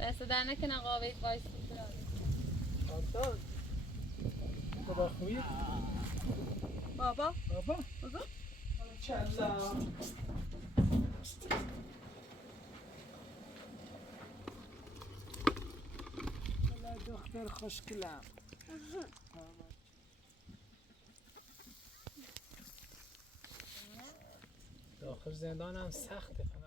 دست در نکنه قاویت وایسی خدا خوبی؟ بابا چلا دختر خوشگلم داخل زندان هم سخته فقط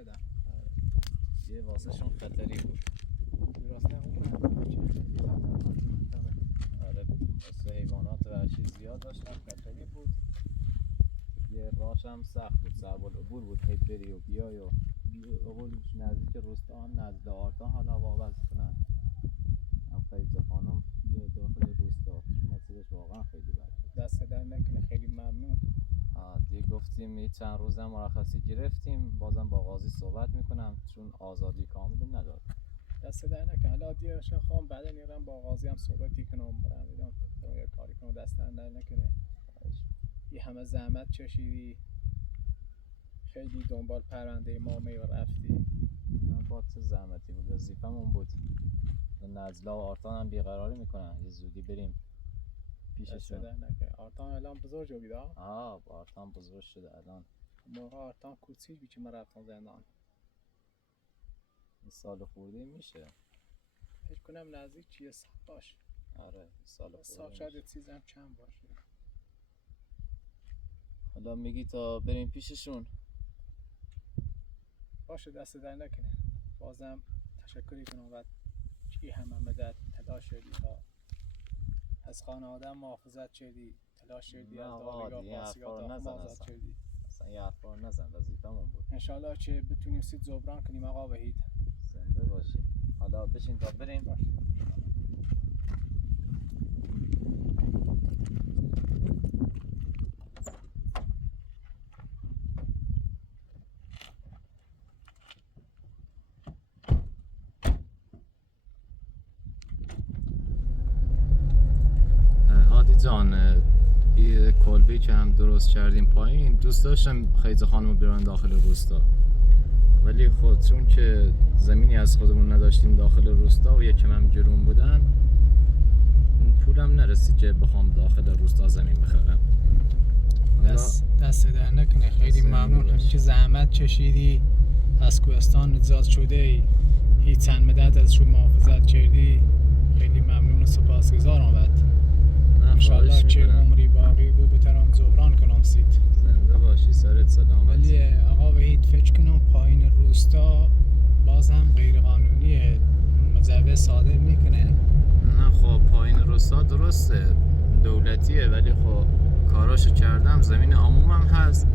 آدم یه واسهشون خطری بود. آره واسه حیوانات وحشی زیاد داشتن خطری بود. یه راهش هم سخت بود، صعب العبور بود، هی بری و بیای و عبورش نزدیک روستا هم نزد آرتان حالا واقعا کنن هم خیلی خانم یه داخل روستا مسیرش واقعا خیلی بد بود. دست در نکنه، خیلی ممنون. دیگه گفتیم یه چند روز هم مرخصی گرفتیم، بازم با قاضی صحبت میکنم چون آزادی کامل نداد. دست در نکنه، حالا دیگه خواهم بعدا میرم با قاضی هم صحبتی کنم، برم میدم یه کاری کنم. دست در نکنه، یه همه زحمت چشیدی، خیلی دنبال پرونده ما می رفتی. من با چه زحمتی بود، وظیفمون بود. نزلا و آرتان هم بیقراری میکنن یه زودی بریم پیششون. آرتان الان بزرگ شده؟ آرتان بزرگ شده الان. موقع آرتان کوچیک بیچه من رفتم زندان. یه سال خورده میشه. فکر کنم نزدیک چیه سال باشه. آره سال خورده سال شاید چیزم کم باشه. حالا میگی تا بریم پیششون؟ باشه دست در نکنه. بازم تشکری کنم و چی همه مدت تلاش شدی تا از خانه آدم محافظت شدی، تلاش شدی از دادگاه قاصیات آزاد شدی. اصلا یه حرفا رو نزن، وظیفمون بود. انشالله چه بتونیم سید جبران کنیم آقا وحید. زنده باشی. حالا بشین تا بریم. باشه. هادی جان، یه کلبه‌ای که هم درست کردیم پایین، دوست داشتم خیزه خانمو بیارن داخل روستا، ولی خود چون که زمینی از خودمون نداشتیم داخل روستا و یکم هم گرون بودن، پولم نرسید که بخوام داخل روستا زمین بخرم. دست در نکنه، خیلی ممنون که زحمت چشیدی، از کوهستان نجات شده، هیچ چند مدت ازشون محافظت کردی. خیلی ممنون و سپاسگزارم ازت. انشالله که عمری باقی بود بتونم جبران کنم سید. زنده باشی، سرت سلامت. ولی آقا وحید فکر کنم پایین روستا باز هم غیر قانونیه، مجوز صادر میکنه. نه خب پایین روستا درسته دولتیه، ولی خب کاراشو کردم، زمین عمومم هست،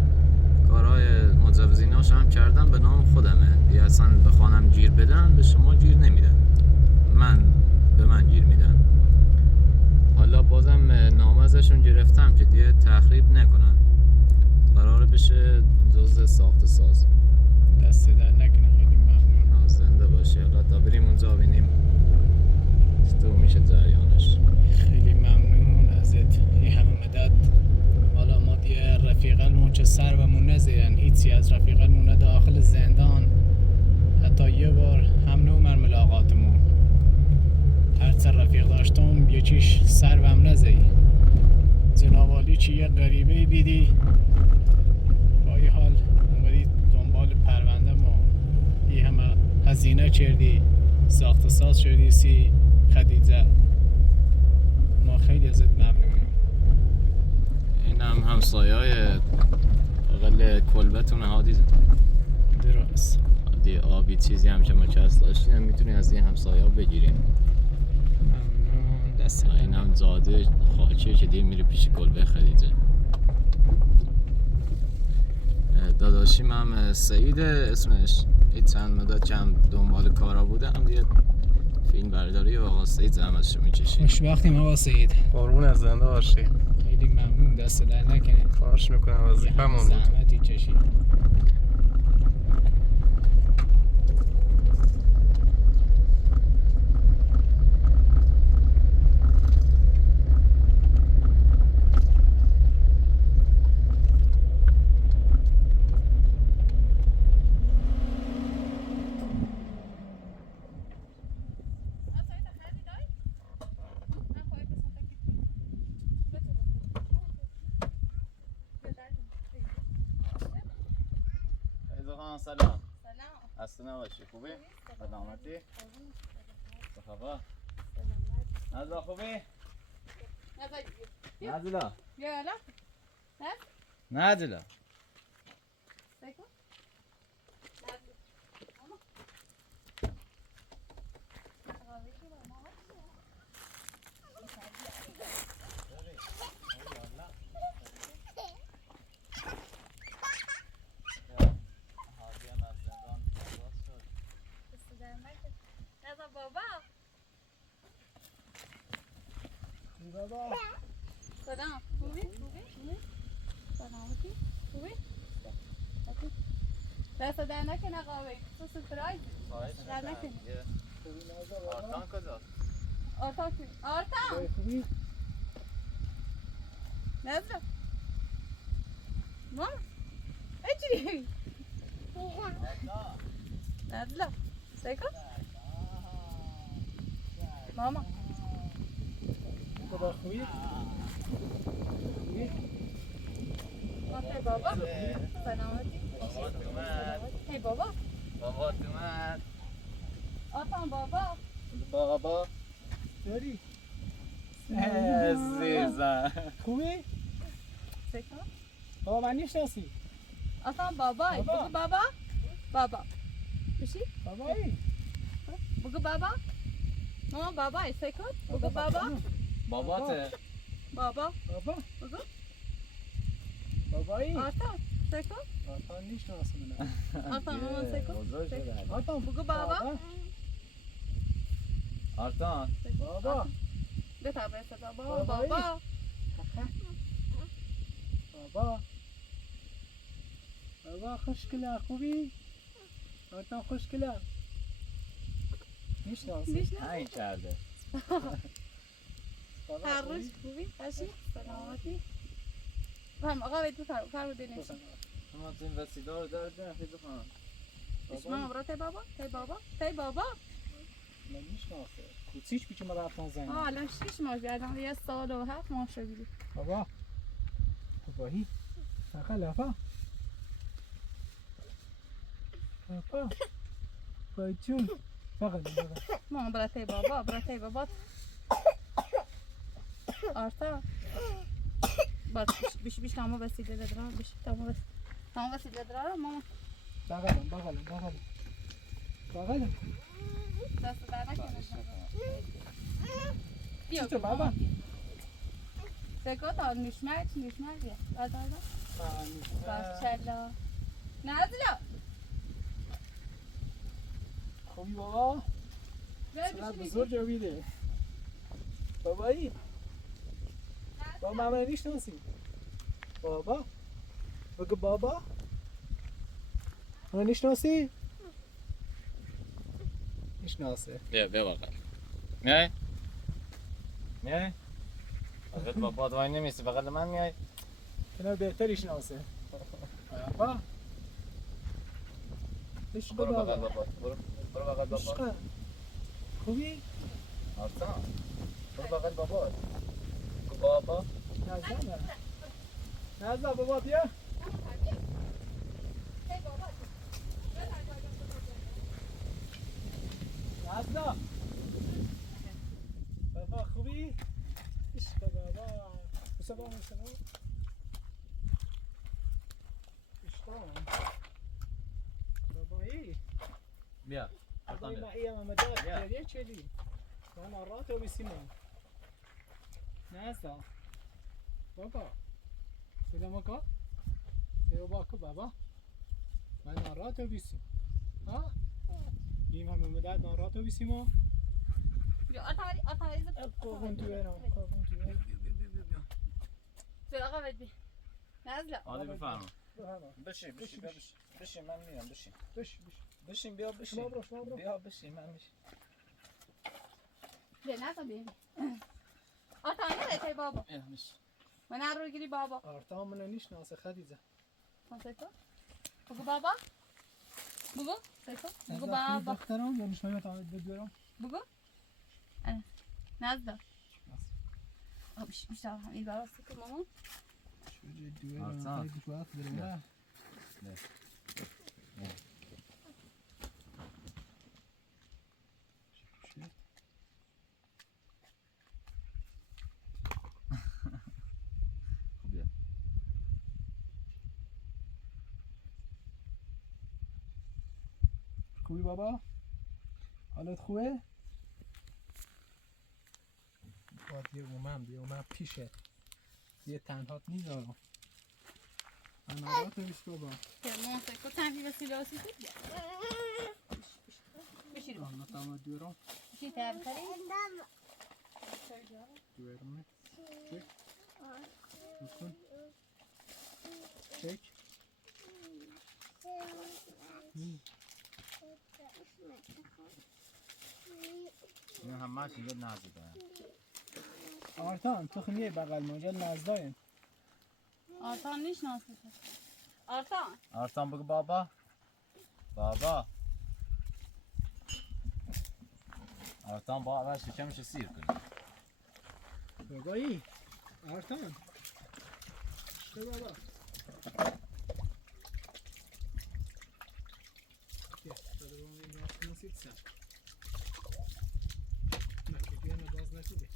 کارهای مجوزیناش هم کردم، به نام خودمه دیگه. اصلا بخوانم گیر بدن به شما گیر نمیدن، به من گیر میدن. حالا بازم نامه ازشون گرفتم که دیگه تخریب نکنن، قراره بشه جزء ساخت ساز. دست در نکنه، خیلی ممنون. زنده باشی. حالا تا بریم اونجا ببینیم چطور میشه جریانش. خیلی ممنون ازت، این همه مدت. حالا ما دیگه رفیقمون چه سر و مون نزیدن، هیچی از رفیقمون داخل زندان، حتی یه بار هم نومر ملاقاتمون. هر چه رفیق داشتم یکیش سر و هم نزید. زناوالی چی یه غریبه بیدی با این حال اومدی دنبال پرونده ما این همه هزینه کردی ساخت ساز شدی سی خدیجه ما خیلی ازت ممنونیم این هم همسایه‌های بغل کلبتون هادی درست دی آبی چیزی هم که ما کس داشتیم میتونی از این همسایه ها بگیریم ممنون دست این هم زاده خاکیه که دیگه میره پیش کلبه خدیجه داداشیم هم سعید اسمش این چند مدت کم دنبال کارا بوده هم دیگه فیلم برداری و آقا سعید زحمتشو میکشید خوشبختیم آقا سعید قربون از زنده باشی. خیلی ممنون دست در نکنه خواهش میکنم وظیفه‌مون بود. زحمتی کشید سلام اصلا نباشی خوبی؟ سلامتی؟ صحبا نازلا خوبی؟ نازلا نازلا بابا سلام خوبی؟ سلامتی؟ خوبی؟ دست در نکنه قاوی تو سپرایز در نکنه آرتان کجاست؟ آرتان کی؟ آرتان خوبی؟ نظر ماما اجی نظر سیکو ماما بابا خوبی؟ هی بابا سلامتی هی بابا بابا اومد آرتان بابا بابا داری؟ عزیزم خوبی؟ سیکو بابا من نیشناسی آرتان بابا بگو بابا بابا بشی بابایی بگو بابا ماما بابا سیکو بگو بابا باباته بابا بابا بگو بابایی آرتان سیکو آرتان نیشناسی منو آرتان ماما سیکو بزرگ شده آرتان بگو بابا آرتان بابا بتا بتا بابا بابایی. بابا بابا بابا خوشگله خوبی؟ آرتان خوشگله نیشناسی میشنم هنگ کرده بابا هر خوبی؟ روز خوبی باشی سلامتی فهم آقا بید بفرم فرم دینش شما تیم وسیله رو دارده خیلی خواهم اسمم برا تی بابا تی بابا تی بابا من نیشناسه کوچیش بیچه ما رفتن زنگ الان 6 ماه الان یه سال و 7 ماه شدی بابا بابایی فقط لفا لفا بای جون فقط ماما برا تی بابا آرتا باش بیش کامو وسیله دادرم بیش کامو وسیله دادرم ماما بغلم دست در نکنه بیا تو بابا سکو تا نشمک بیا دادا باشلا نازلا خوبی بابا چقدر بزرگ جویده بابایی بابا من نیشناسی بابا بگو بابا من نیشناسی نیشناسه بیا بغل میای؟ میای؟ بغل بابا دوای نمیسی بغل من میای؟ کنار بهتری شناسه بابا عشق برو بغل بابا بابا برو بغل بابا عشق خوبی؟ آرتان برو بغل بابا بابا نزد بابا بیا. نزد. بابا خوبی؟ عشق بابا. بسا عشق. بابایی. بیا بابایی ما ایم آمده. بیا چلی. من آرات رو بسیمون. نزد. بابا. سلام آقا. بابا کو بابا. من ناراحت بیسیم. ها؟ این همه مدت ناراحت بیسیم. بیا آتاریز قربون تو برم. سراغ بدی. نزله. عادی بفرما. بشین من میرم بشین. بشین بیا بشین. شما برو. بیا بشین من میشین. بیا نزل بیا. آتا نره بابا. من رو گیری بابا. آرتا من نشناسه خدیجه. سیکو. بگو بابا. بگو. سیکو. بگو بابا. دخترم یا نشونه تامید بگیرم. بگو. نزد. آبش بیشتر همین براستی که مامان. شوی دویرم. خیلی وقت داره. نه. خوبه. خوبی بابا؟ حالت خوبه؟ بیا من پیشت. یه تنهات نیذارم. من آرات بیست بابا. که مامان سیکو تنفی وسیله آسی بود. بشیر بابا. من تمام دیرم. بشیر تابتری. دیرم. چک. بکن. چک. این همش اینجا نزده. آرتان تو خمیه بغل ماجل نزداین. آرتان نشناسه. آرتان بگو بابا. آرتان با اول شکمش سیر کنه. بابایی آرتان چه بابا بیا داده با این راست نسید سر نکه بیا نباز نکده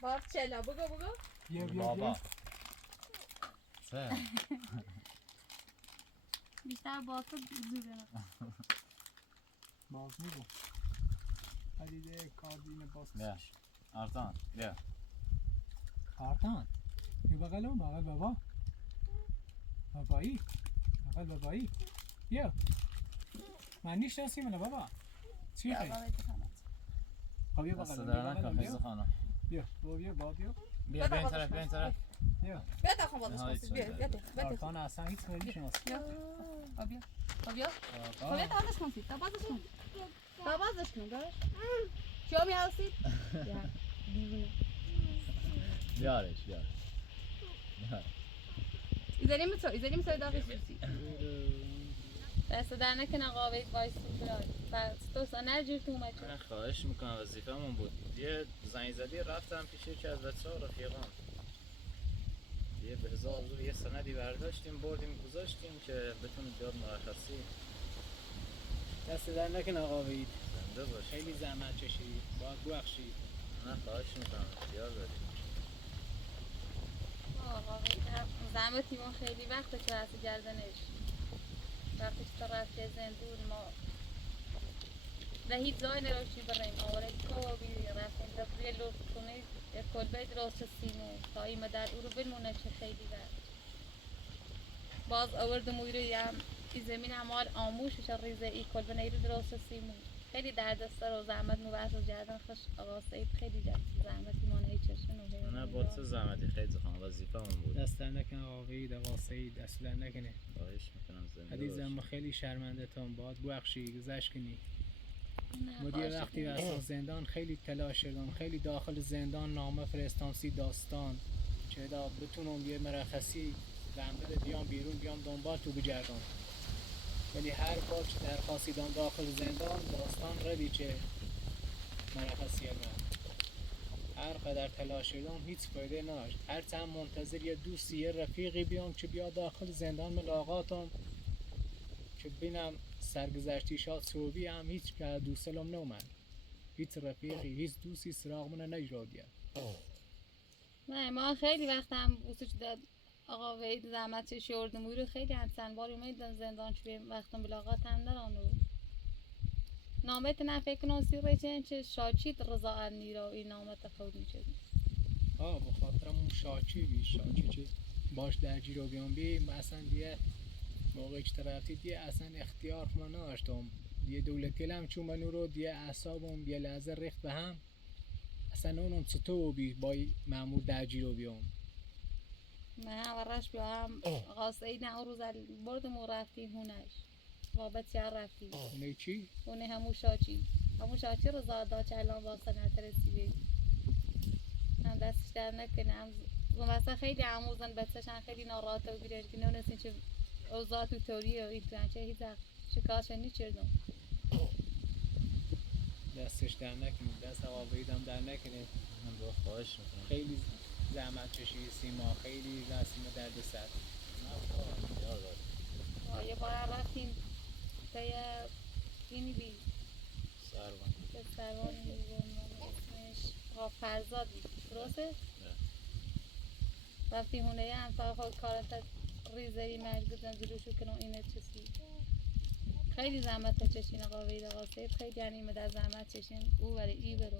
باب چلا بگو بیا بابا سه بیشتر با تو دوره باز میگو خریده کاردین باز بیا آرتان بیا آرتان بیا بغل اون بغل بابا بابایی بغل بابایی بیا من نیشناسی منه بابا چی خیلی؟ خب بیا بغل بیا بیا این طرف بیا تا خون بادش بیا آرتان اصلا هیچ نمیشناسی بیا تا بازش کنید تا بازش کن داشت چیا می‌هستید دیوونه بیارش ایزنیم تو داغی سوسی دست در نکنه قاوه وایسی بس تو سانر جور تو اومد من خواهش میکنم وظیفه‌مون بود یه زنگ زدی رفتم پیش یکی از بچه‌ها رفیقام یه به هزار زور یه سندی برداشتیم بردیم گذاشتیم که بتونه بیاد مرخصی دست در نکنه قاوه زنده باشه خیلی زحمت کشیدی باید ببخشید نه خواهش میکنم اختیار داری زحمت تیمون خیلی وقته که هستی گردنش وقتی که تو رفتی زندون ما و هیچ جای نروشی بریم آوره کوبی رفتیم دفعه لوت کنه کلبه درست سیمو تا این در او رو بمونه چه خیلی وقت باز آوردم او رو یم این زمین همال آموشش ریزه ای کلبه نیرو درست سیمو خیلی دردسر و زحمت مبارز و جردن خوش آقا سعید خیلی زحمتی مانعی چشم نه با تو زحمتی خیلی زخم وظیفه‌مون بود دست در نکنه آقایی آقا سعید دست در نکنه خواهش میکنم زنده عزیزم باش خیلی شرمنده تام باید ببخشی گذشت کنی مدیر وقتی واسه زندان خیلی تلاش کردم، خیلی داخل زندان نامه فرستانسی داستان چه دا بتونم یه مرخصی زن بده بیام بیرون بیام دنبال تو بگردم، ولی هر بار که درخواستی دام داخل زندان داستان ردی چه مرخصی من هر قدر تلاش کردم هیچ فایده نداشت. هر چند منتظر یه دوستی یه رفیقی بیام که بیا داخل زندان ملاقاتم که ببینم سرگذشتیشات سروبی هم هیچ که دوستلم نومد، هیچ رفیقی هیچ دوستی سراغ من نجرادیه. نه ما خیلی وقت هم بوسش داد آقا وید زحمت چه شوردم رو خیلی حدسن باری اومدن زندان چه وقتم ملاقات هم دارن و نامت نه فکر کنم سیره چه شاچیت رضا نیرا این نامت خود میشه بخاطرم اون شاچی چه باش درجی رو بیام بی مثلا دیگه موقعی که رفتی دیگه اصلا اختیار من نداشتم دیگه دولتی هم چون منو رو دیگه اعصابم یه لحظه ریخت به هم اصلا اونم چطور بی با مامور درجی رو بیام من ورش بیام قاسه ای نه روز بردم و رفتیم هونش بابت چه رفتیم اونه چی؟ اونه همون شاچی رضا دا چلان واسه نترسیده هم دستش در نکنم و مثلا خیلی عموزن بچه‌شان خیلی ناراحت و بیرش که نونستین چه اوضاع تو طوریه و این تو انچه هیچ شکایتش نکردم دستش در نکنه دست آواییدم در نکنه من با خواهش میکنم خیلی زحمت کشید سیما خیلی رسم درد سر یه بار رفتیم به اینی بی سروان اسمش فرزاد درسته؟ رفتیم هونه هم تا خود کارت ریزهی مجبور جلوشو کنم اینه چیزی خیلی زحمت چشین آقا وید آقا سید خیلی یعنی مدر زحمت چشین او برای ای برو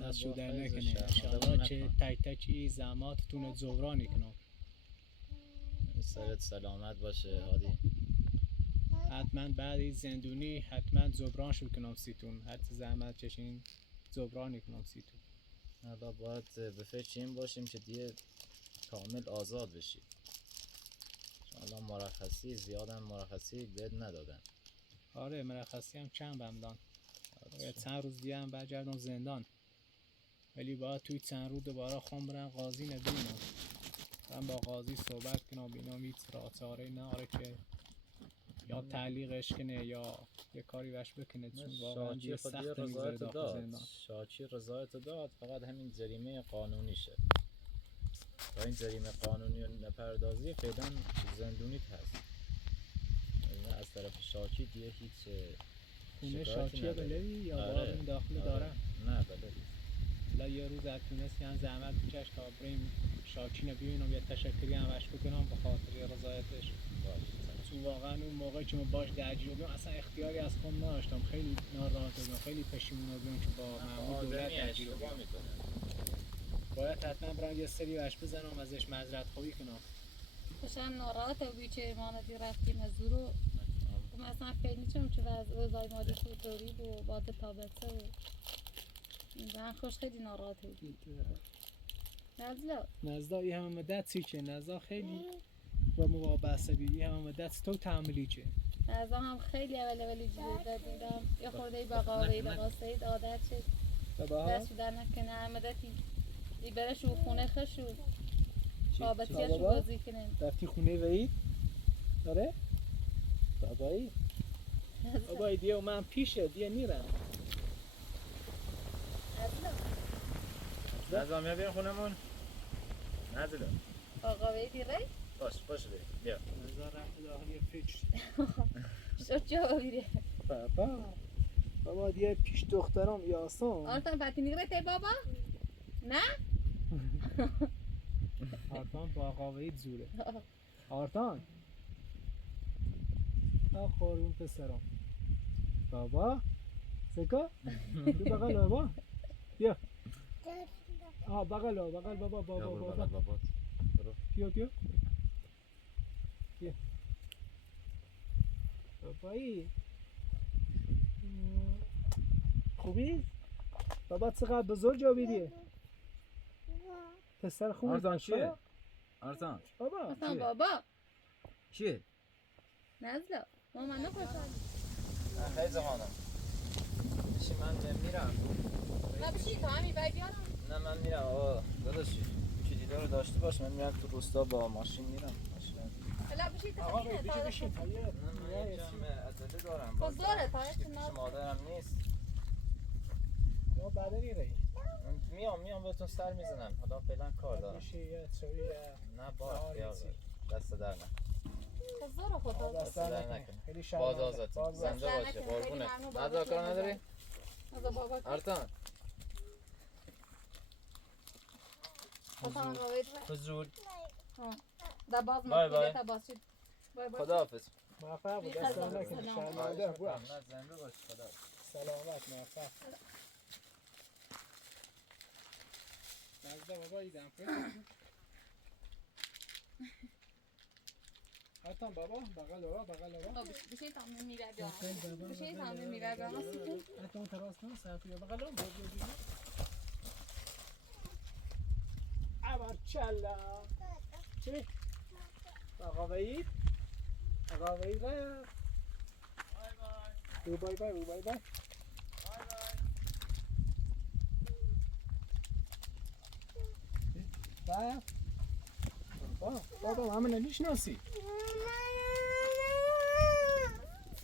دست شو در نکنه انشاءالله چه تک تک ای زحماتتون جبرانی کنم سرت سلامت باشه هادی حتما بعد این زندونی حتما جبران شو کنم سیتون حتی زحمت چشین جبرانی کنم سیتون حالا باید به فکر این باشیم که دیگه کامل آزاد بشی الان مرخصی زیادن مرخصی بهت ندادن آره مرخصی هم چند بمدان چند روز دیگه هم برگردم زندان ولی باید توی چند روز دوباره خون برن قاضی نبینم من با قاضی صحبت کنم بینم هیچ چاره نه آره که یا تعلیقش کنه یا یه کاری بش بکنه چون واقعا دیگه سخت میگذاره داخل زندان شاچی رضایت داد فقط همین جریمه قانونیشه تا این جریمه قانونی و نپردازی فعلا زندونیت هست از طرف شاچی دیگه هیچ خونه شاچیه بلوی یا آره. این داخل داره؟ نه بله لا یه روز تونستی هم زحمت بکش تا بریم شاچی نبینم یه تشکری هم بش بکنم به خاطر رضایتش چون واقعا اون موقعی که ما باش درجی رو بیام اصلا اختیاری از خودم نداشتم خیلی ناراحت بودم خیلی پشیمون بودم که با مامور دولت درجی رو بیام باید حتما برام یه سری بش بزنم ازش معذرت خواهی کنم خوشم ناراحت و بیچه ماندی رفتیم از رو مثلا فکر نیچم چه وضعی مادی طوری و باد تابسته و من خوش خیلی ناراحت بود نزدا این همه مدت چی که نزدا خیلی با موابسته بیدی همه مدت تو تعملی چه نزدا هم خیلی اولی جده دیدم یه خورده بقاوی لقا سید عادت شد دست در نکنه همه مدتی ای برش رو خونه خشو بابتیش رو بازی کنه رفتی خونه وید؟ داره؟ بابایی؟ بابایی دیگه من پیشه دیگه میرم نظام یا بین خونمون نزده آقا ویدی رای؟ باش بریم بیا نظر رفت داخل یه فکر شد جا بیره بابا دیگه پیش دخترم یاسم آرتان پتی نیگره تی بابا؟ نه؟ آرتان با آقا وید زوره آرتان خورون پسرم بابا سکا تو بغل بابا بیا بغل بابا بابا بیا بابایی خوبی؟ بابا چقدر بزرگ جا بیدیه پسر خوبی آرتان چیه؟ آرتان بابا چیه؟ نزلا ماما نخوشم خیلی زمانم تو هم میبری بیارم؟ نه من میرم آقا داداش کلیدا رو داشته باش من میرم تو روستا با ماشین میرم ماشین حالا بشید آقا تخمینه بگی بشین تا یه نه من یه جمع عجله دارم خب داره تا پیش مادرم نیست یا بدنی رایی میام بهتون سر میزنم حالا فعلا کار دارم بشی یه چوی نه با خیال دست در نکن خب زور خدا دست در نکن خیلی باز شرمنده آزاد زنده در باشه نکن. قربونه خیلی ممنون ندا کار نداری؟ از بابا ارتان خواستم روید فضول در باز بای بای. مکیده تا باشید بای بای خداحافظ موفق بود بی دست خزم. نکنی سلام. شرمنده بود نه زنده باش خدا سلامت موفق نزده بابا ایدم حتی بابا بغل آقا بشید تا میره بیارم بشید تا میره بیارم حتی اون تراس نه صرفی بغل آقا ابرچلا چی؟ آقا وحید آقا وحید رفت بای بای رفت بابا همه نمیشناسی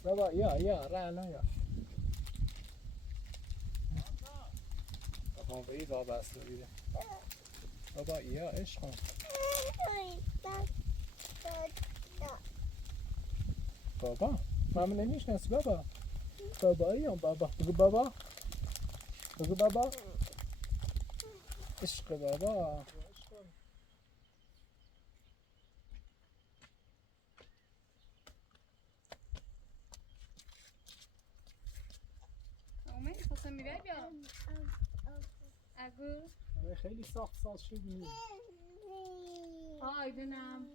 بابا یا رعنا یا بابا وحید وابسته بیده بابا یا عشقم بابا همه نمیشناسی بابا بابا بگو بابا عشق بابا اومدی خواستم میره بیارم اگو خیلی ساخت ساز شدی آیدونم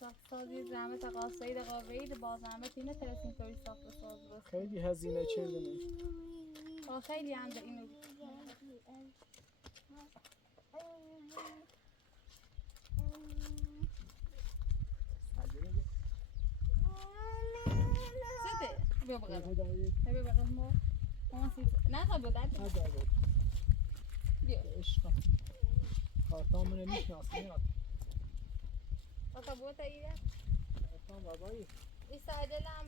ساخت سازی زحمت قاسایی قاوهید با زحمت اینه ترسیم طوری ساخت ساز درست خیلی هزینه چردنش خیلی هم در اینو سده بیا بقیل بیا بقیل ما نه تا بودن بیا عشقم کارتان منو میشناسی میاد تا بود ایده کارتان بابایی این سایدلم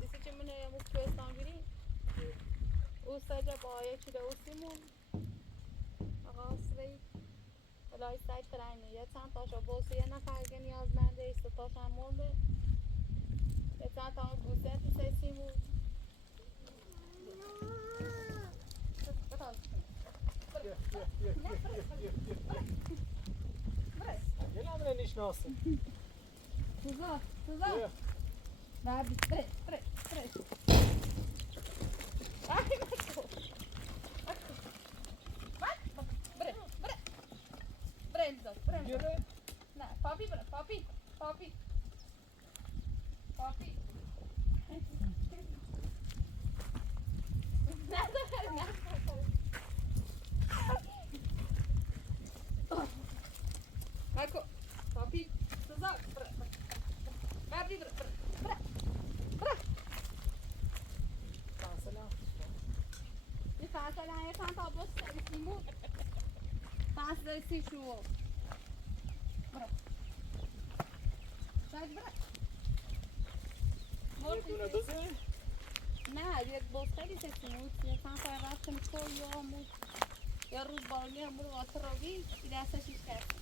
دیسی چه منو یه موز کوستان گیری او سایجا با یه چیده اوسیمون آقا سری الهی سایج فرینه یه چند تاشا بوسی یه نفرگه نیازمنده ایستا تاشا مرده یه چند تا بوسه تو سیسیمون یه نمونه نیشناسی توزا بابی برش آی مکو برش نه پاپی برش پاپی نه مکو پاپی توزا بابی برش یه فاصله یه چند تا بوس سیمون فاصله سی شو برو شاید برو یه دونه دوزه نه یک بوس خیلی سیمون یه چند تا رفتم کل یا مود یا روز بالمی همون واسه روی دستش ایش کرد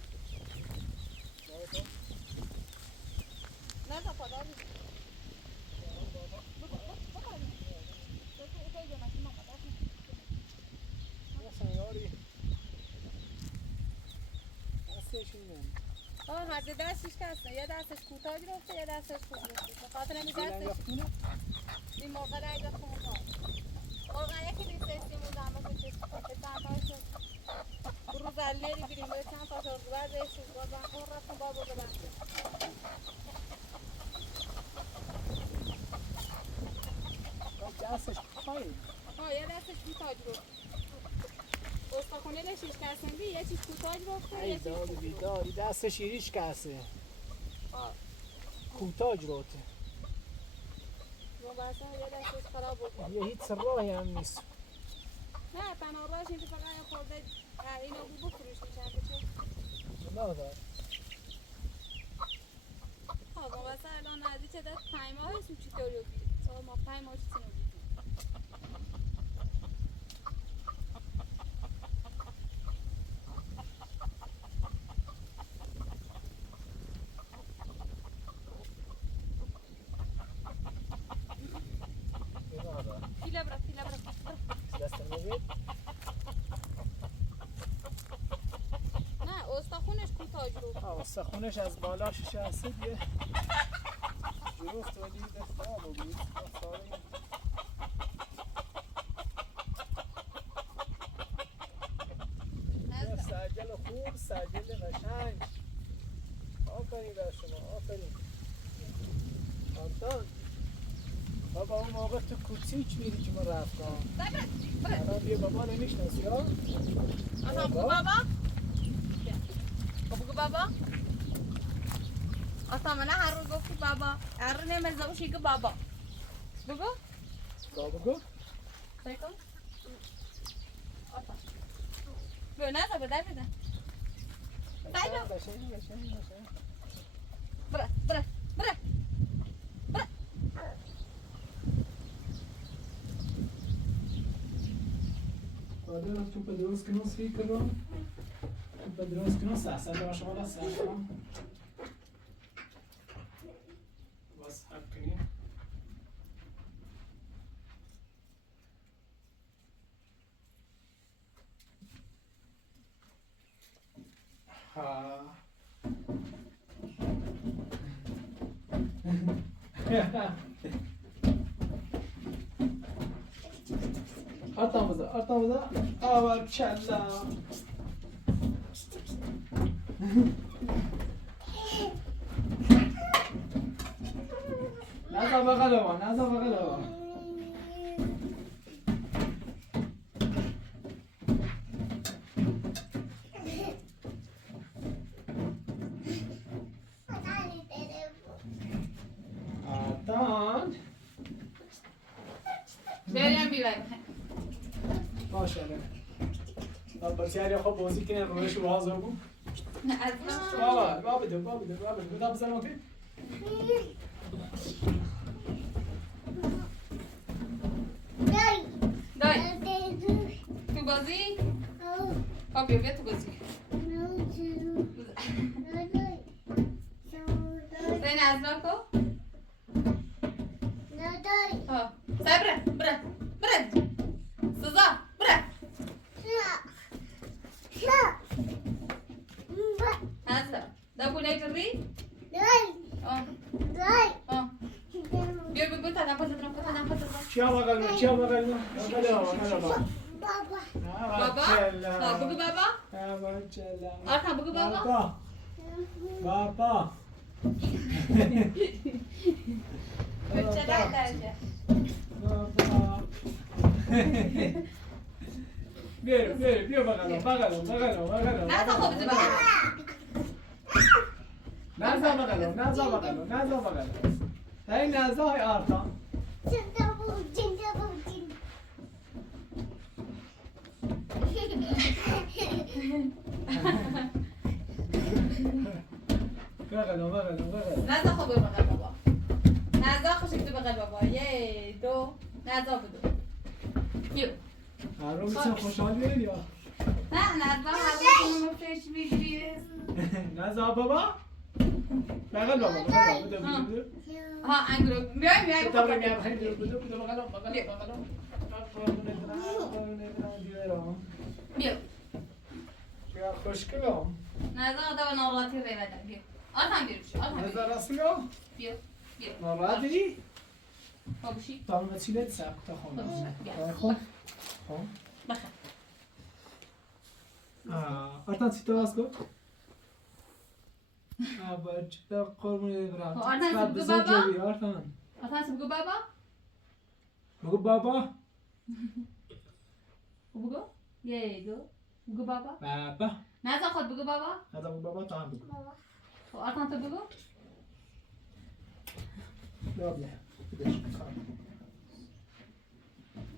نه تا پادر سنگاری دستش اینه هر دستش کسته یه دستش کوتاه گرفته یه دستش خوب گرفته بخاطر همین دستش این موقع رایده خونده واقعا یکی دیگه سیمون دامه که چند تاشو روز النری بریم به چند تاشو رو بردهش بازم خون رفتم بابا ببنده دستش خواهی یه دستش کوتاه گرفته استخونه لشیش کسندی یه چیز کوتاه گرفته یه چیز داری بیداری دستش یریش کسه کوتاه جروته رو بسه یه دستش خراب بود یه هیچ راهی هم نیست نه بنابراش این فقط یه خورده اینا بو بفروش میشن که چون نه دار آقا واسه الان نزدیک داد 5 ماه هست چطوری بگیر تو ما 5 ماه چطوری بگیر فیلا برا دست نمیاد نه استخونش کوتاه رو استخونش از بالاش شسته دیگه جروفت ولی دفعه بگید سجل خوب سجل قشنگ آفرین بر شما آفرین آنتان بابا اون موقع تو کوچیک میری که ما رفتم الان بیا بابا نمیشناسی ها آها بگو بابا بگو بابا اصلا من هر روز گفتی بابا هر روز نمیزه باشی که بابا بگو بگو بگو بگو نه تا بده بده بشین برا بعدين tu padrons que não se fica bom tu padrons que não se sabe ما شاء الله ساعه بس حقني ها Artamıza. Avar kella. Naza bakalım. Artan. بریم بیرون ماشاءالله. بسیاری خوب بازی کنه رویش واضح بود. نه از بابا بده بده بزن اوکی. دای تو بازی؟ خب بیا تو بازی زین از نکو؟ ها سای بره سزا بره هذا ده بو نيجري بیا بگو تا نفس چیا بغل بابا بگو بابا آرکان بگو بابا چه درجه بیا بغل نه تا خوب بگو نزا بغل هی نزا های آرکان بغل نزا خوب بغل بابا نزا خوشی تو بغل بابا 1 2 نزا بدو بیو هر رو میتونم خوشحال بیاری یا نه نزا هر رو مفرش بیشی نزا بابا بغل بابا بده ها انگرو بیای بده بغل بیو بیا خوشگلم نزا دا ناراحتی رو بدم بیو آرکان بیو نزا راسیو بیو ناراحت دیدی؟ بابوشی تا وسیلت ساخت خونه خب بخیر آرتان سی تو اسکو بچه قربونی برم آرتان بگو بابا آرتان بگو بابا بگو بابا بگو 1 2 بگو بابا بابا نزا خود بگو بابا نزا بگو بابا تا هم بگو آرتان تو بگو بابا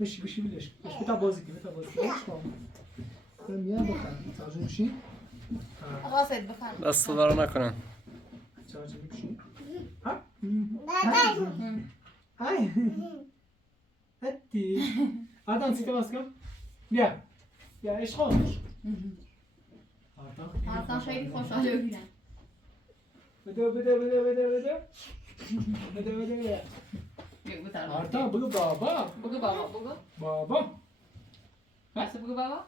بشی بلش بش بتا بازی که میان بخوام تاجر بشی آقا سید بخوام دست دارو نکنن تاجر بشی ها های هتی آدم سیت باز کن بیا عشق خودش آرتان خیلی خوشحاله بودن بده بگو بتر آرتان بگو بابا بابا بس بگو بابا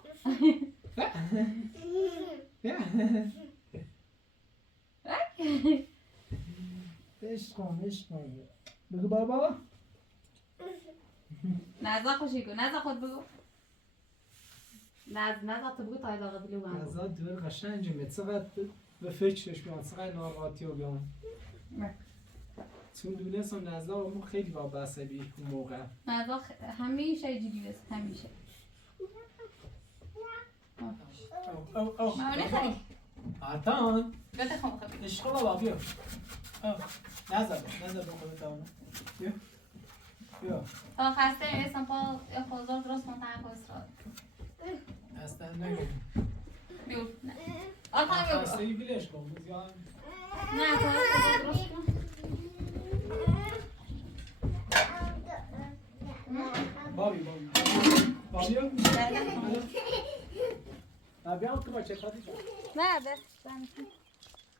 عشق بگو بابا نزا خوشی کن نزا خود بگو نزا تو بگو تا علاقه بلو بگو نزا دور قشنجه چقدر به فکرش بیان چقدر ناراحتی رو بیان چون دونستم نزا و خیلی وابسته بی اون موقع نزا همیشه اینجوری بس همیشه مامانه خری آرتان گلت خون خبی عشق بابا بیا نزا بخوره تا اونو بیا تا خسته نیستم پا خوزار درست کن تا خوز را اصلا نگه بیو آرتان بیو خسته ای بلش کن بزیان نه تا خوزار درست کن بابی بیام تو بچه خواهدی جان نه بس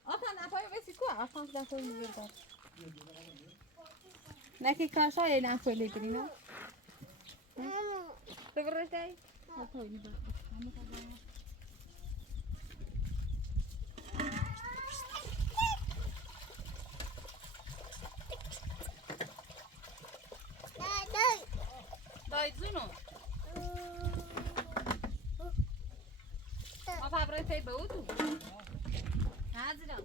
آرتان نپایو بسی کو آرتان در خود میگه دار نکی کاش های ایلان خویلی گری نه تو برش دایی آرتان بیبا دای زونو ما فبرای فی به او تو نازیرم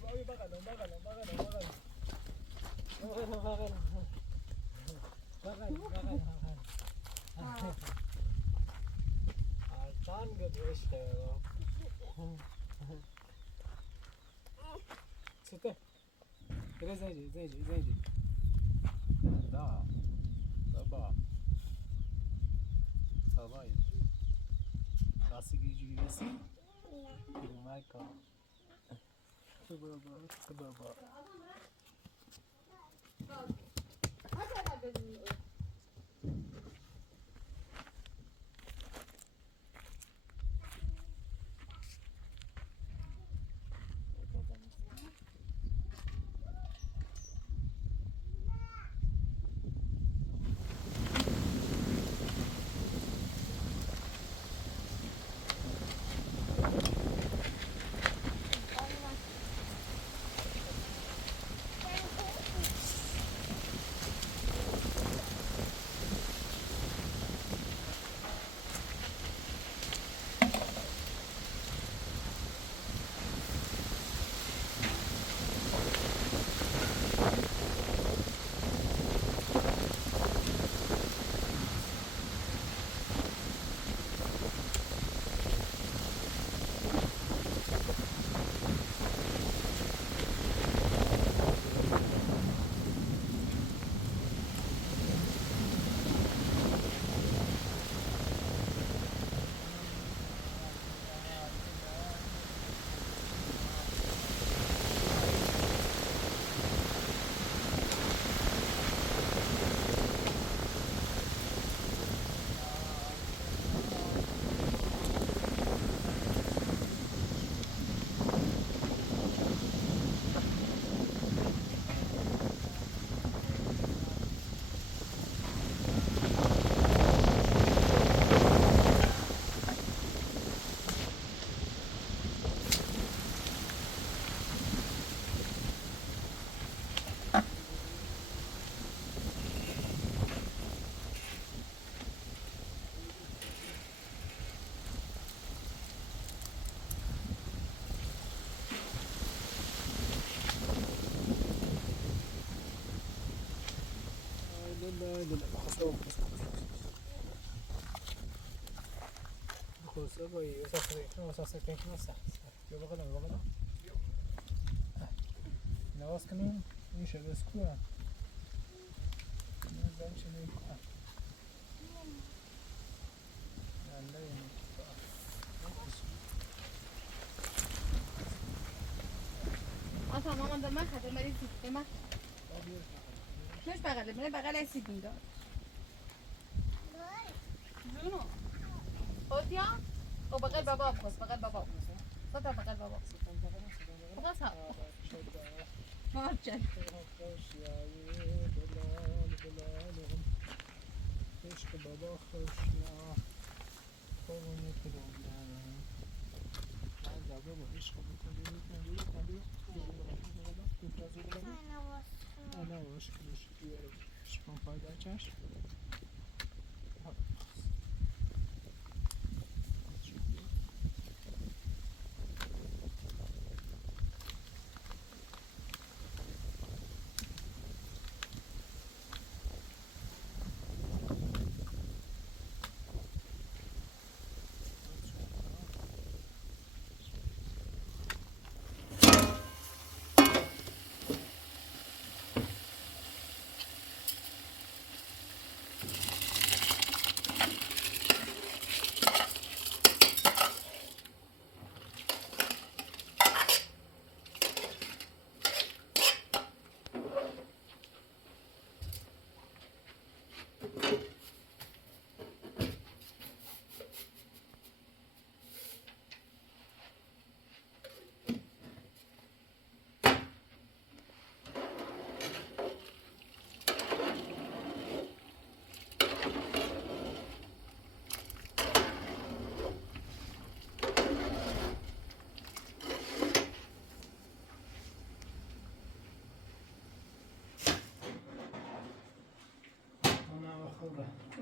بابی بغلم آرتان گذاشت سته بگه زنجی دا بابا راستی گیجوری رسی بگو مایکا تو بابا خلاصه با یه اساس کنیم یا بقدم نواز کنیم میشه بس کوه نمیشه تماما داد من خاطر مریض سید من مش بغله من بغل سید میداد جونو خودیا او بغل بابا بخوز بغل بابا بخوز صدا بغل بابا بخوز ها مارچن عشق بابا خوش نه قومی کدوم نه بابا عشق نه باش کلش بیاره شکم پایده چشم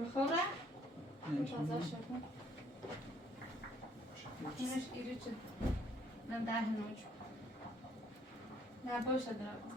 بخوره؟ تازه شد اینش ایری چه من ده نوچ نه باشه درم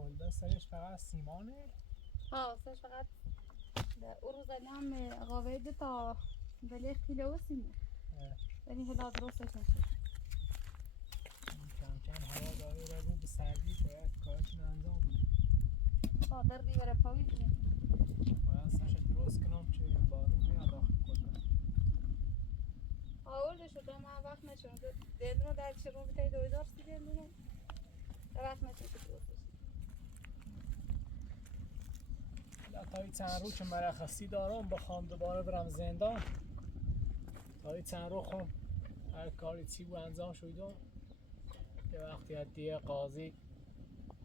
کلبه سرش فقط سیمانه؟ سرش فقط او روز هم قاوید تا بلیخ کیلو و سیمون ولی هلا درستش نشد. کم کم هوا داره رو به سردی باید کارتون انجام بود. دردی بره پاییز باید سرش درست کنم که بارون میاد داخل کلبه. آورده شده من وقت نشد دلونو در چرون بیتایی 2030 دلونو در وقت نشد که درستش تایی چند رو که مرخصی دارم بخوام دوباره برم زندان تایی چند رو خون هر کاری چی بود انجام شدم یه وقتی از دیگه قاضی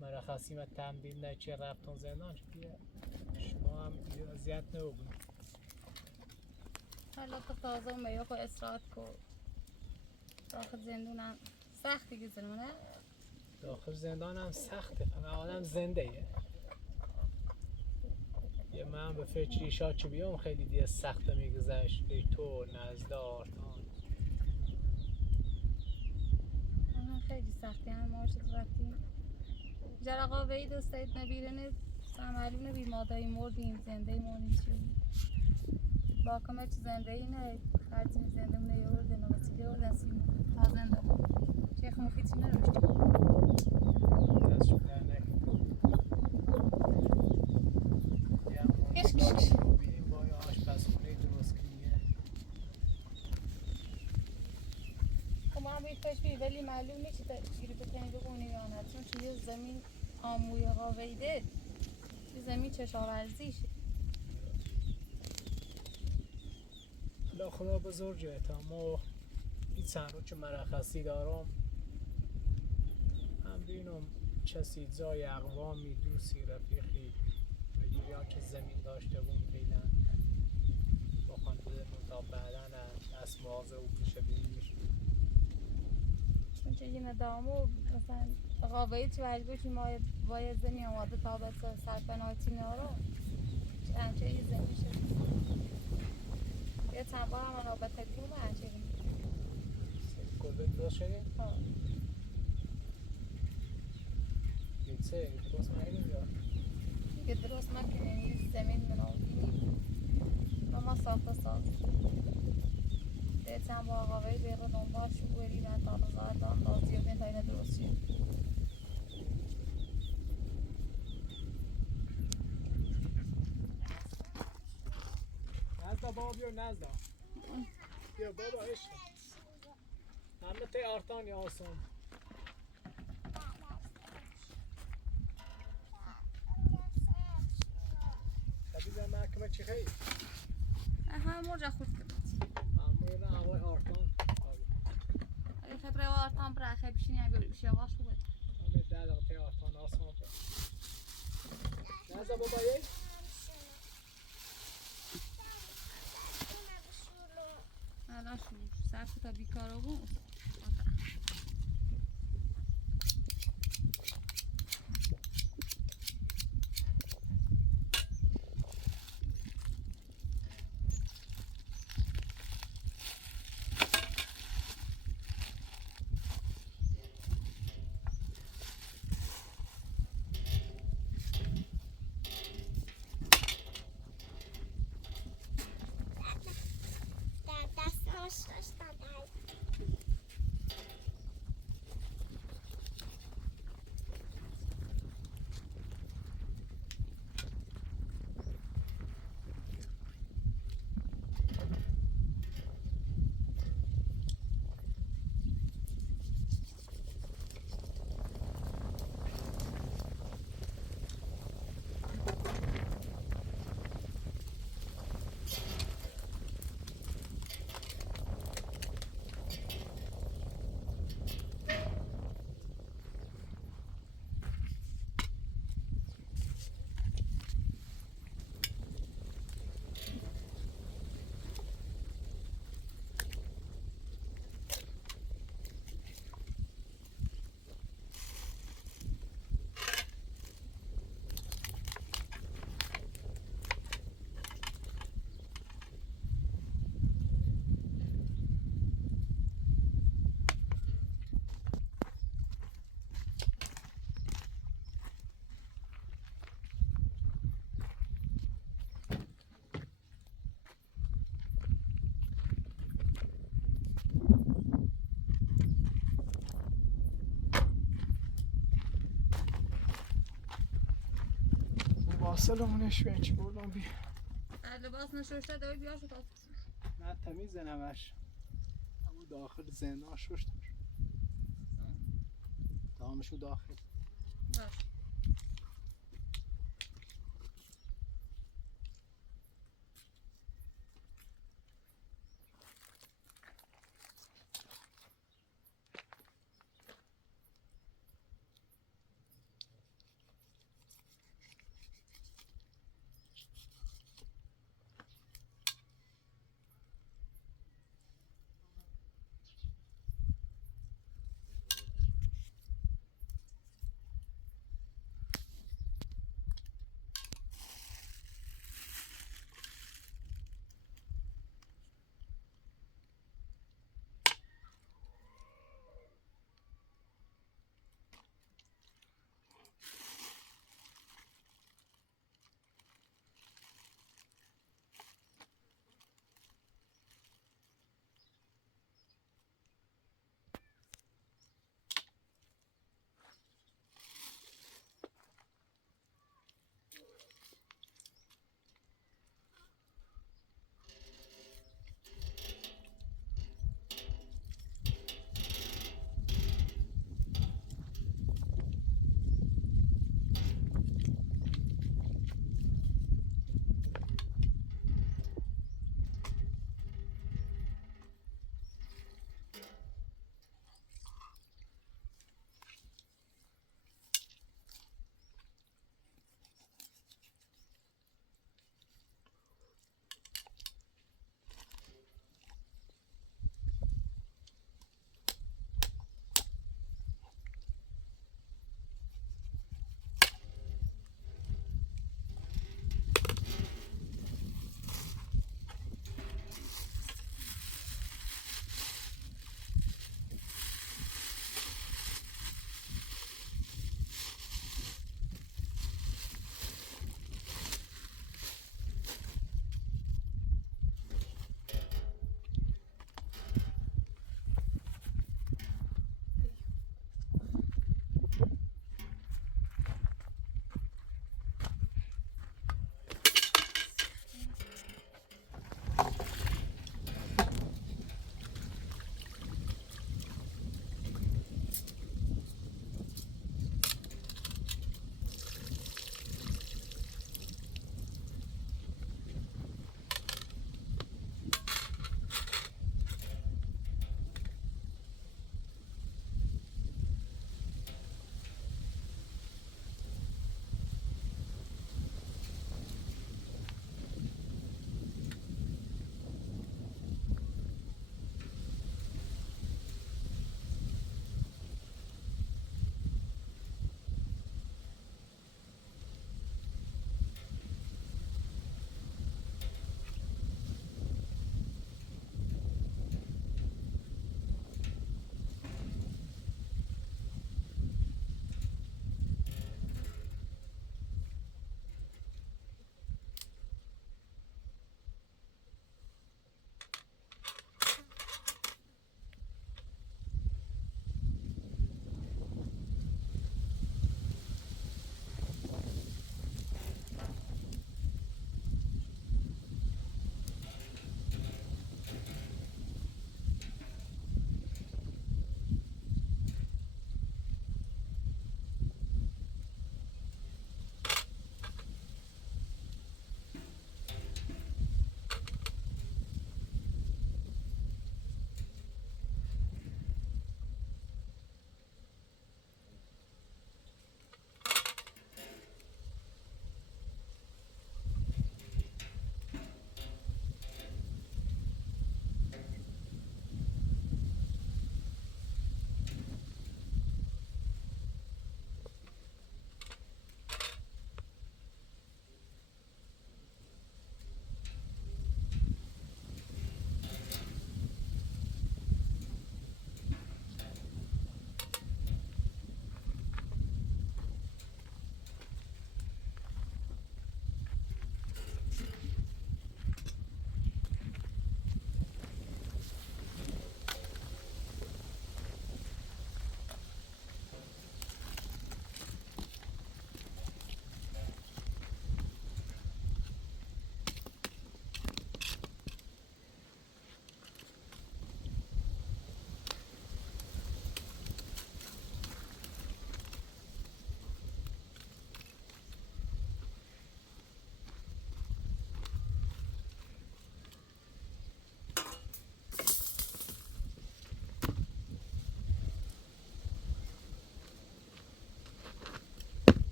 مرخصی و تمدید نچه رفتون زندان دیگه شما هم دیگه اذیت نبودیم. حالا تو تازه و میاخو استراحت کن داخل زندونم سختی گذرم نه؟ داخل زندان هم سخته فقط آدم زنده یه من به فکر ایشا چه بیام خیلی دیگه سخته میگذشت به تو نزد آرتان خیلی سختی هم ما شد رفتیم جرقا وید و سید نبیرنه سمرونه بی مادایی مردیم زنده مردیم چی با کمه چه زنده ای نه خرچین زنده مونه یوردن و وسیله یوردن سیمون تا زنده چیخ مفیدی نروشتیم دست شد در نکنیم کش کش بیریم با یه آشپزخونه درست کنیه خب ما هم باید کاش بید ولی معلوم نیست که گیری بکنی بگونه یا نه چون که یه زمین آموی قاویده یه زمین چشاورزیشه خدا بزرگه تا ما این چند رو که مرخصی دارم هم بینم کسی جای اقوامی دوستی رفیقی بگیری ها که زمین داشته بون فیلن بخوان بودن تا بعدن دست موازه او پیش بینیش چون که یه ندامو مثلا قاوهی چه وجبشی ما باید زنی آماده تا بس سرپناتی نارو چه یه زمین شد یه چند بار هم آبت تکیوم هنچه کلبه درست شده؟ گیتسه درست نگیم یا؟ یه درست مکنه یه زمین مناوی ما ساخته ساز یه چند بار قاوهی بیقه دنبال شو بری و تا رضایت اندازی و بین تا اینه درست شد نزده بابا بیار نزده بیا بابا عشق همه تی آرتان یا آسان خبیزه محکمه چی خیلی؟ هم مرجا خود کرد معمولا هوای آرتان اگه خبره و آرتان برای خیلی بشینی هم بیاری بشی آواش بود همه 10 دقیقه تی آرتان آسان نزده بابا یک الان شروع سرس تا بیکارو بود لباسمونش بیان چی بردم بیا. لباس نشسته دوی بیاشو تاسو. نه تمیزه نمش. اما داخل زندان ششتم. دامشو داخل. باش.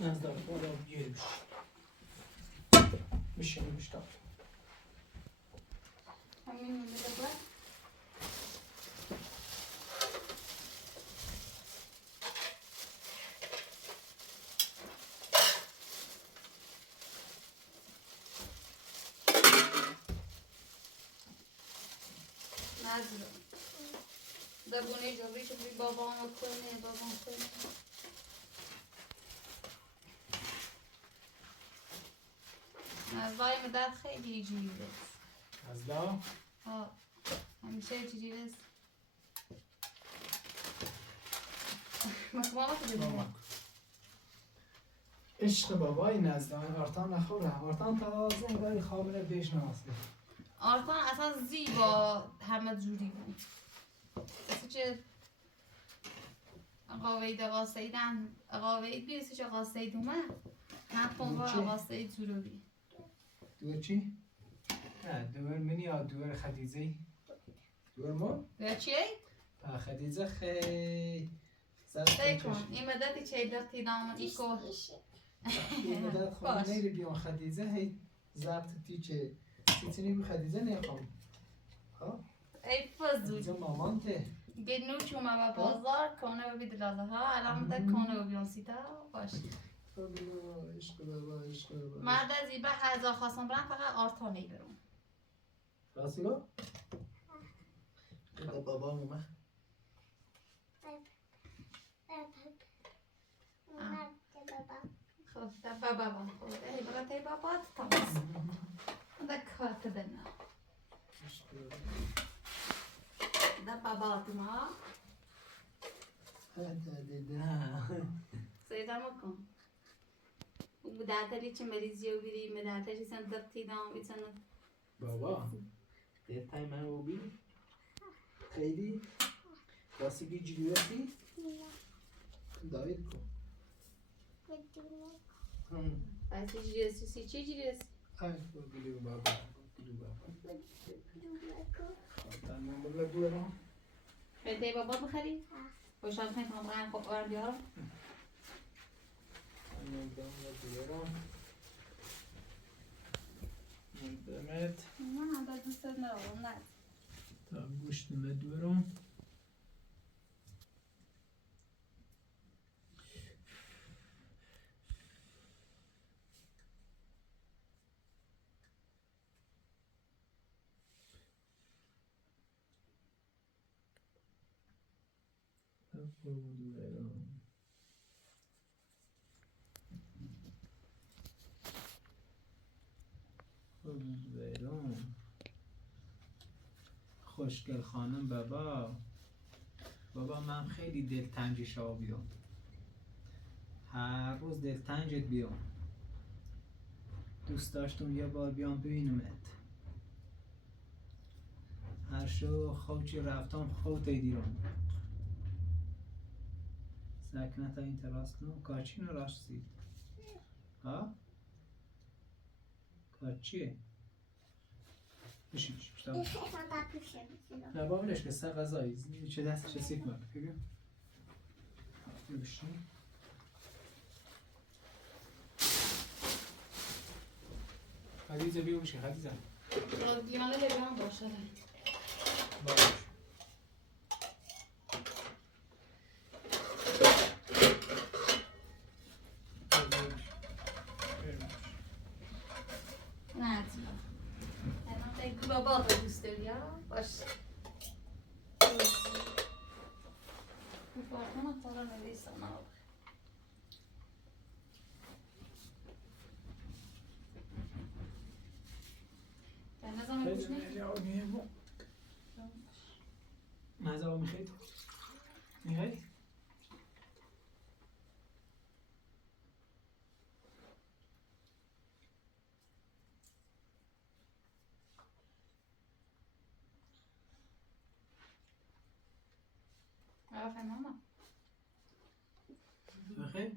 نزدار بالا گیرش بشینی بشتاب همین مونده بگوه نزدار دبونه جوری که بی بابا هم کنه بابا هم کنه نزدای مدت خیلی جوری بست نزدار ها همیشه چیزی بست مکمامه تو ببینم عشق بابای نزدان آرتان نخوره آرتان تازه انگاری خامنه بشناسه آرتان اصلا زیبا همه جوری بود اصلا چه قاوید قاسیدن قاوید بیرسی چه قاسید اومد نه پنگا قاسید جوروی دور چی؟ نه دور منی یا دور خدیجه دور ما؟ دور چیه؟ خدیجه خیلی زد کن این مدتی چه دقتی دامن ایکو این مدت خواهی نیری بیان خدیجه هی زبط تیچه سیتینی بی خدیجه نیخوام ها؟ ای فزود خدیجه مامان ته گنو چومه و بازار کنه و بید لازه ها الان مدت کنه و بیان سیتا باش عشق بابا عشق بابا مرد از این به هزار خواستم برم فقط آرتانی برم راستی رو؟ بابا اومد خب ده بابا خب ای برای تی بابا تماس ده کارت دنا ده بابا ما سیدا مکن مدعتری چه مریضی و بیری مدعتری سن دقتی دام ایتن بابا دیتای من رو بی خیلی راستی بی جلویتی دایر کن بس جیرسی سی چی جیرسی ای بگیرو بابا بگیرو بابا من بگیرو دورم خیلی بابا بخری؟ خوشحال خیلی هم خب آرم بیارم من دورم من دمت نه با دوست ندارم نه تا گوشت دورم خوشگل خانم بابا من خیلی دلتنگ شما بیام هر روز دلتنگت بیام دوست داشتم یه بار بیام ببینمت هر شو خوچی رفتم خوت دیرم سکنت این تراس کنم کارچی نو راستی ها؟ کارچیه؟ بشینش بشتم نه با منش که سر غذایی چه دستش رسید من بگم بشین خدیجه بیو بشین خدیجه لیمانه لبنان باشه باش نه الان خیلی بابا تو دوست داری ها باش بارتون خورا نویستم ها در نظام گوش نید مزه میخوید؟ میخوای؟ آفرین ماما میخوای؟